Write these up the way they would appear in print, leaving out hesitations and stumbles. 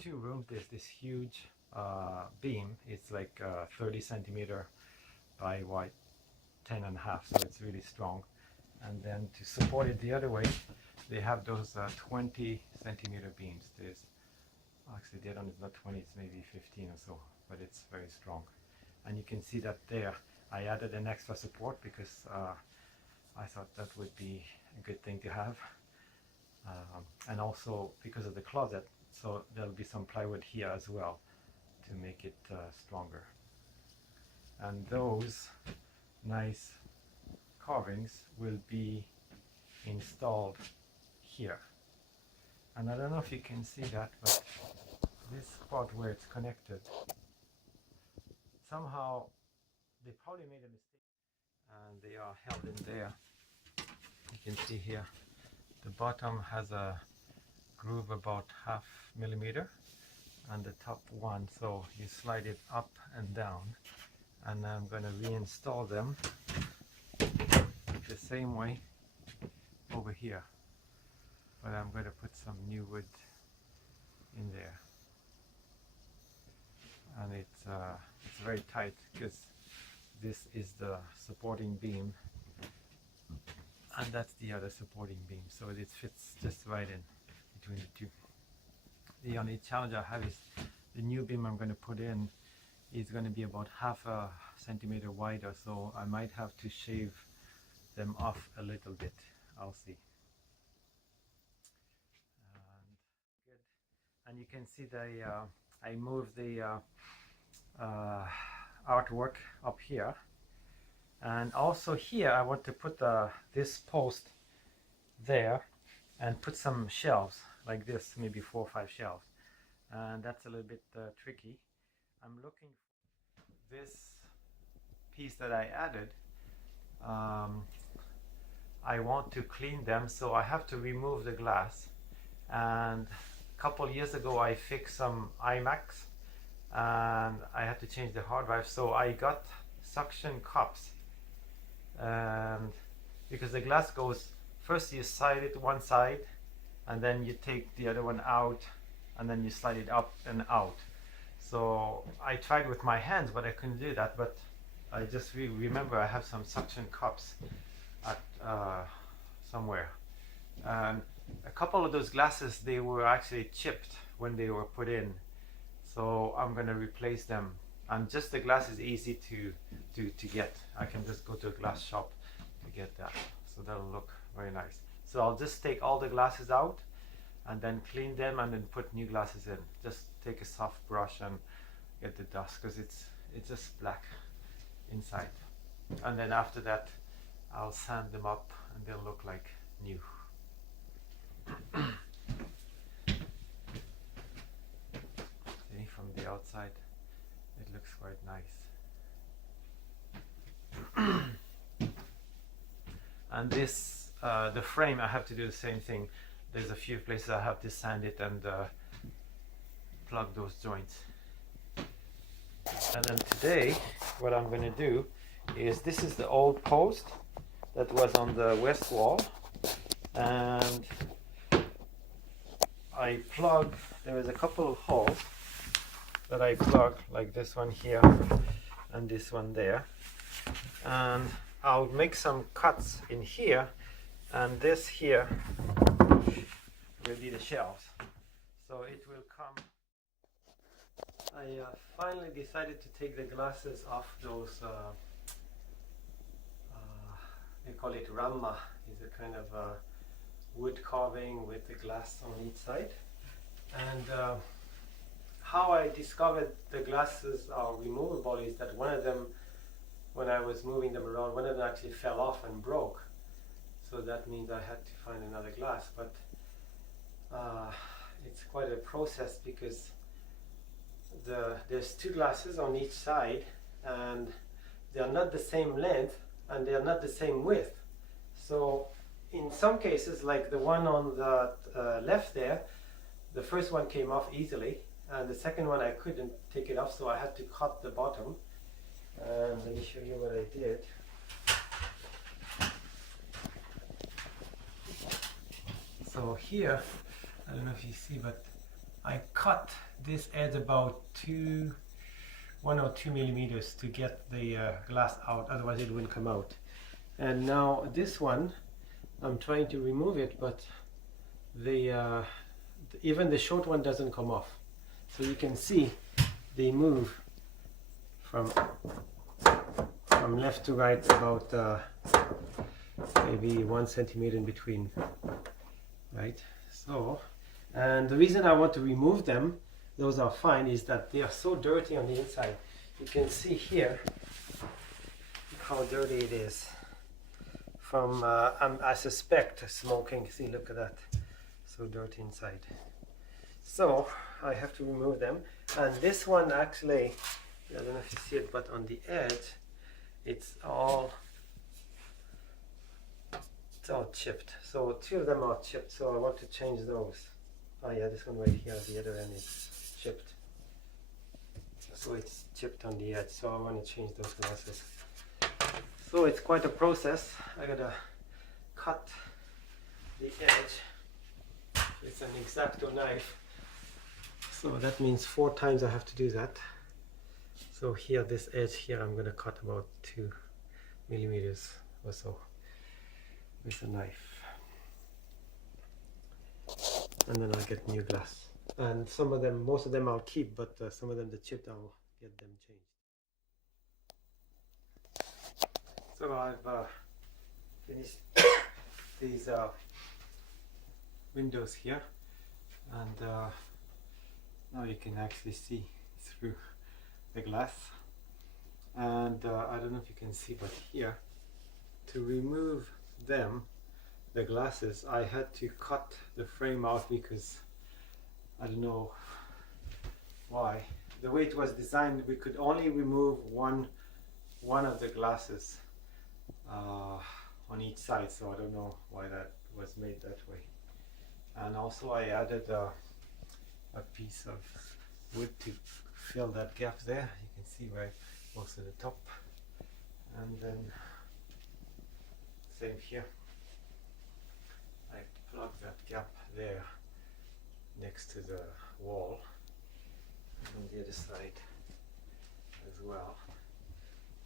two rooms, there's this huge beam. It's like 30 centimeter by what, 10 and a half, so it's really strong. And then to support it the other way, they have those 20 centimeter beams. There's actually, the other one is not 20, it's maybe 15 or so, but it's very strong. And you can see that there I added an extra support because I thought that would be a good thing to have, and also because of the closet, so there'll be some plywood here as well to make it stronger. And those nice carvings will be installed here. And I don't know if you can see that, but this spot where it's connected, somehow they probably made a mistake and they are held in there. You can see here the bottom has a groove about 0.5 millimeter and the top one, so you slide it up and down, and I'm going to reinstall them the same way over here, but I'm going to put some new wood in there, and it's very tight because this is the supporting beam and that's the other supporting beam, so it fits just right in between the two. The only challenge I have is the new beam I'm going to put in is going to be about 0.5 centimeter wider, so I might have to shave them off a little bit. I'll see. And good. And you can see I moved the artwork up here, and also here I want to put this post there and put some shelves like this, maybe 4 or 5 shelves, and that's a little bit tricky. I'm looking for this piece that I added. I want to clean them, so I have to remove the glass, and a couple years ago I fixed some iMacs and I had to change the hard drive, so I got suction cups, and because the glass goes, first you slide it one side and then you take the other one out and then you slide it up and out. So I tried with my hands but I couldn't do that, but I just remember I have some suction cups at somewhere, and a couple of those glasses, they were actually chipped when they were put in, so I'm going to replace them. And just the glass is easy to get. I can just go to a glass shop to get that, so that'll look very nice. So I'll just take all the glasses out and then clean them and then put new glasses in. Just take a soft brush and get the dust, because it's just black inside. And then after that I'll sand them up and they'll look like new. See, from the outside it looks quite nice. And this, the frame, I have to do the same thing. There's a few places I have to sand it and plug those joints. And then today what I'm going to do is, this is the old post that was on the west wall, and I plug, there is a couple of holes that I plug, like this one here and this one there, and I'll make some cuts in here, and this here will be the shelves, so it will come. I finally decided to take the glasses off those they call it ranma. It's a kind of wood carving with the glass on each side. And how I discovered the glasses are removable is that one of them, when I was moving them around, one of them actually fell off and broke. So that means I had to find another glass. But it's quite a process, because there's 2 glasses on each side, and they're not the same length and they're not the same width. So in some cases, like the one on the left there, the first one came off easily, and the second one I couldn't take it off, so I had to cut the bottom. And let me show you what I did. So here, I don't know if you see, but I cut this edge about 1 or 2 millimeters to get the glass out, otherwise it wouldn't come out. And now this one, I'm trying to remove it, but the even the short one doesn't come off. So you can see they move from left to right about maybe 1 centimeter in between, right? So, and the reason I want to remove them, those are fine, is that they are so dirty on the inside. You can see here how dirty it is from I suspect smoking. See, look at that, so dirty inside. So I have to remove them. And this one actually, I don't know if you see it, but on the edge it's all chipped. So 2 of them are chipped, so I want to change those. Oh yeah, this one right here, the other end is chipped. So it's chipped on the edge, so I want to change those glasses. So it's quite a process. I gotta cut the edge. It's an X-Acto knife, so that means 4 times I have to do that. So here, this edge here, I'm gonna cut about 2 millimeters or so with a knife, and then I'll get new glass. And some of them, most of them I'll keep, but some of them, the chipped, I'll get them changed. So I've finished these windows here, and now you can actually see through the glass. And I don't know if you can see, but here, to remove them, the glasses, I had to cut the frame out because I don't know why. The way it was designed, we could only remove one of the glasses on each side, so I don't know why that was made that way. And also I added a piece of wood to fill that gap there. You can see where it goes to the top, and then same here, I plugged that gap there next to the wall, and on the other side as well.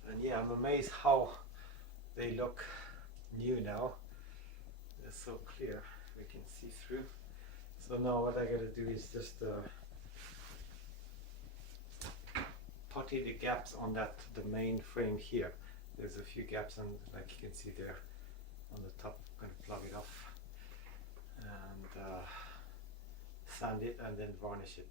And yeah, I'm amazed how they look new now. They're so clear, we can see through. So now what I gotta do is just putty the gaps on the main frame here. There's a few gaps, and like you can see there on the top. I'm gonna plug it off and sand it and then varnish it.